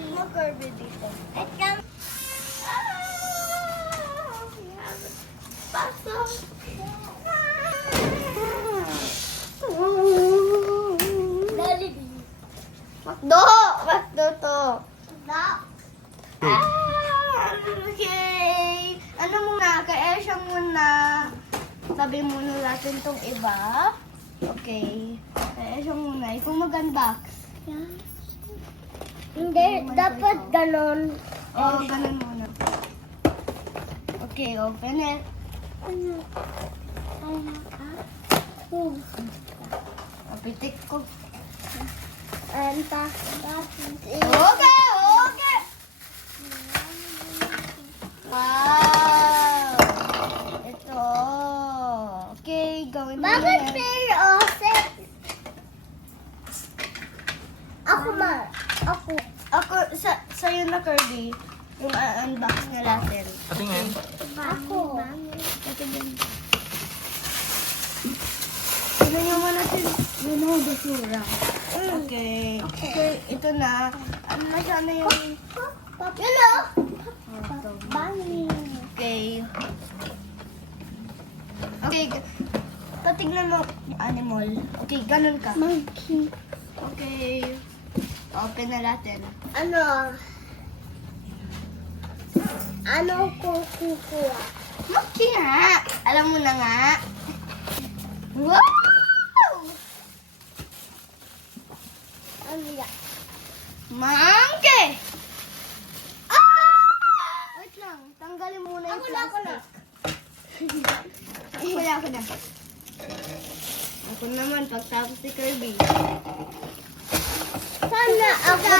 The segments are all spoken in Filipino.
Sit mo, Kirby, dito. Pasok. Jollibee. Makdo! Makdo to. Makdo. Okay. Ano muna? Kaya siya muna. Sabi muna natin tong iba. Okay. Kaya siya muna. Ikaw mag-unbox. Hindi, dapat ganon. Oo, ganun muna. Okay, open it. Pitik ko. Okay, okay. Wow. Ito. Okay, gawin mo Bakit yan. may offset? Ako. Ako, sa'yo na, Kirby. Yung unbox na natin. Patingin. Ako. Tignan niyo muna natin. Yun ang basura. Okay. Okay, ito na. Ano na siya na yung... Hello? Ito. Bunny. Okay. Okay. Patignan mo yung animal. Okay, ganun ka. Monkey. Okay. Open na natin. Ano ko kukuha? Monkey nga. Alam mo na nga. Wow! Ano yan? Monkey! Ah! Wait lang. Tanggalin muna yung plastic. Ako na. Ako naman, pagtapos si Kirby. Sana ako.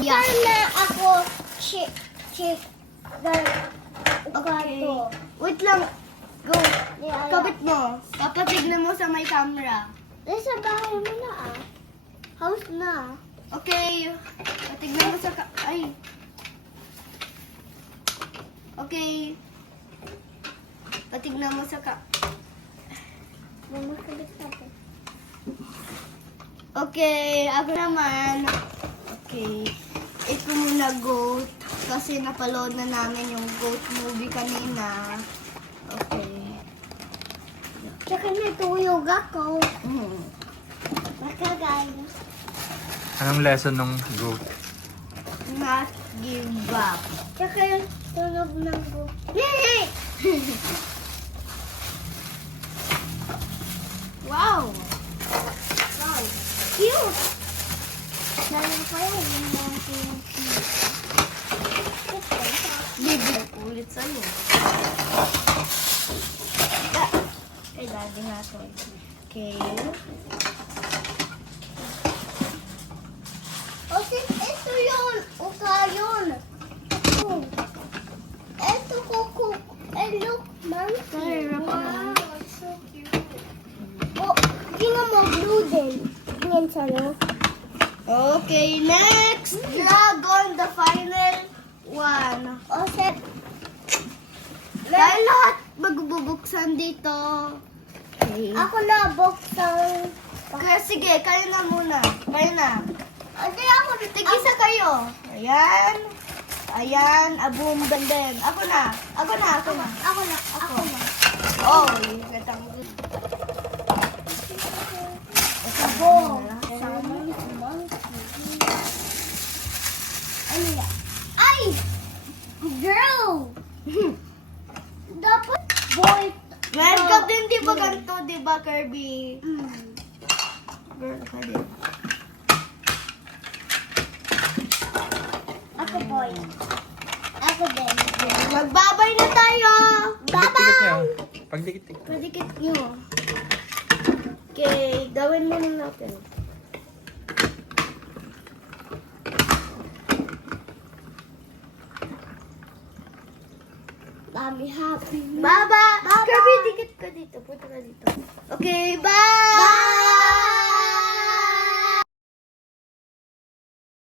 Yeah. Sana ako. Chip. Okay. Wait lang. Go. Kapit mo. Papatignan mo sa may camera. Sa bahay mo na House na. Okay. Patignan mo sa ay. Okay. Patignan mo sa Mamakabit natin. Okay, ako naman. Okay. Ito muna goat. Kasi napaload na namin yung goat movie kanina. Okay. Tsaka natuyog ako. Mhm. Makagay. Anong lesson ng goat? Not give up. Tsaka yung tunog ng buhok. Yay! Wow! Wow! Cute! Sayang pa yan. Yung mga Bibig ulit sa'yo. Ay, daddy nga to. Okay. ito yun. Uka yun. Ito kuko. Look, monkey. Mahirap na. Wow, so cute. Oh, tingnan mo, blue din. Tingnan sa'yo. Okay, next! Dragon, the final one. Oh, set. Dahil lahat magbubuksan dito. Okay. Ako na, buksan. Kaya sige, kayo na muna. Kayo na. Ate, ako. Tig-isa kayo. Ayan. Ayan, abum, benden. Ako na. Ako na. Oh, gatang. Abo. Ano yan? Ay! Girl! Dapat boy. Meron ka din, di ba ganito, di ba, Kirby? Girl ka din. Ako boy. Ako din. Magbabay na tayo! Pagdikit niyo. Pagdikit. Padikit nyo. Okay, gawin mo na natin. Happy. Baba! Kirby, dikit ka dito. Punta ka dito. Okay, bye!